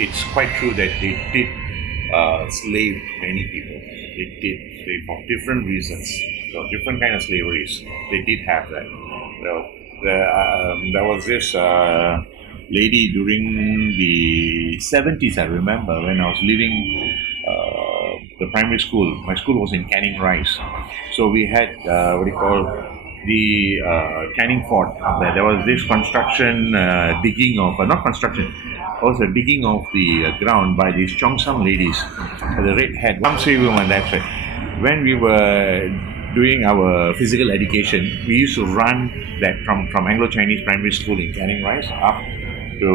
it's quite true that they did slave many people. They did slave for different reasons, so different kind of slaveries. They did have that. There was this lady during the 70s, I remember, when I was leaving the primary school. My school was in Canning Rise. So we had, what do you call, the Canning Fort up there. There was this construction, digging of, not construction, it was a digging of the ground by these Cheongsam ladies, the red hat, Samsui woman, that's right. When we were doing our physical education, we used to run that from Anglo-Chinese primary school in Canning Rise up to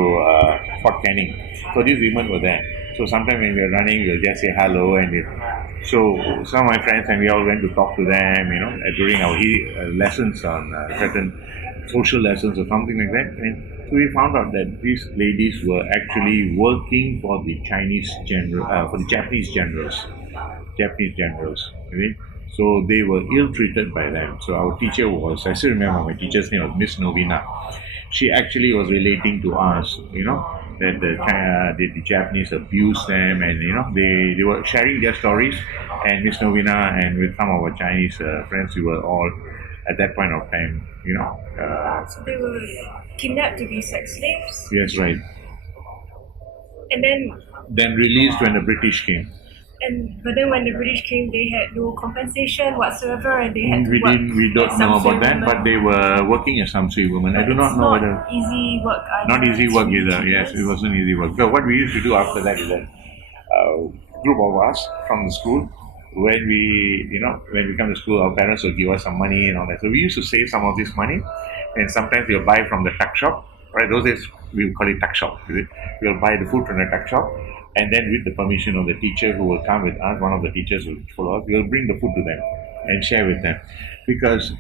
Fort Canning. So these women were there. So sometimes when we were running, we'll just say hello, and so some of my friends and we all went to talk to them, during our lessons on certain social lessons or something like that. And so we found out that these ladies were actually working for the for the Japanese generals. Okay? So they were ill-treated by them. So our teacher was, I still remember my teacher's name was Miss Novina. She actually was relating to us, that the Japanese abused them, and they were sharing their stories. And Miss Novina and with some of our Chinese friends, we were all at that point of time, So they were kidnapped to be sex slaves, yes, right. and Then released when the British came. but then when the British came, they had no compensation whatsoever, and they had to work. We don't as know Samsui about that, women. but they were working as Samsui women. I do not know whether easy work. not Either. easy It's work really either. Yes, tedious. it wasn't easy work. So what we used to do after that is that group of us from the school, when we come to school, our parents will give us some money and all that. So we used to save some of this money, and sometimes we'll buy from the tuck shop. Right, those days we would call it tuck shop. We'll buy the food from the tuck shop, and then with the permission of the teacher who will come with us, one of the teachers will follow us. We'll bring the food to them and share with them, because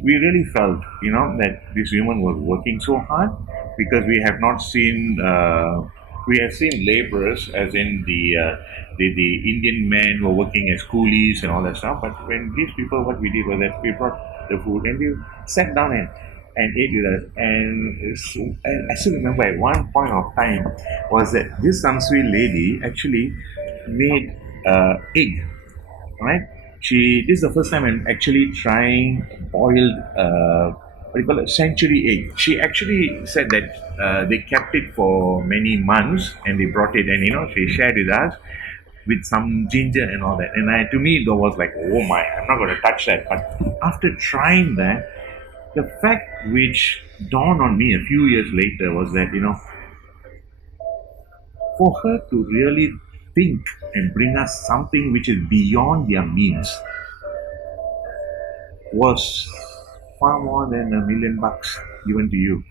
we really felt, that these women were working so hard, because we have not seen. We have seen laborers, as in the Indian men were working as coolies and all that stuff. But when these people, what we did was that we brought the food and we sat down and ate with us. And I still remember at one point of time was that this Samsui lady actually made egg, right? This is the first time I'm actually trying boiled, what do you call it, century egg. She actually said that they kept it for many months and they brought it, and she shared with us with some ginger and all that. And to me, it was like, oh my, I'm not going to touch that. But after trying that, the fact which dawned on me a few years later was that, for her to really think and bring us something which is beyond their means was far more than $1 million given to you.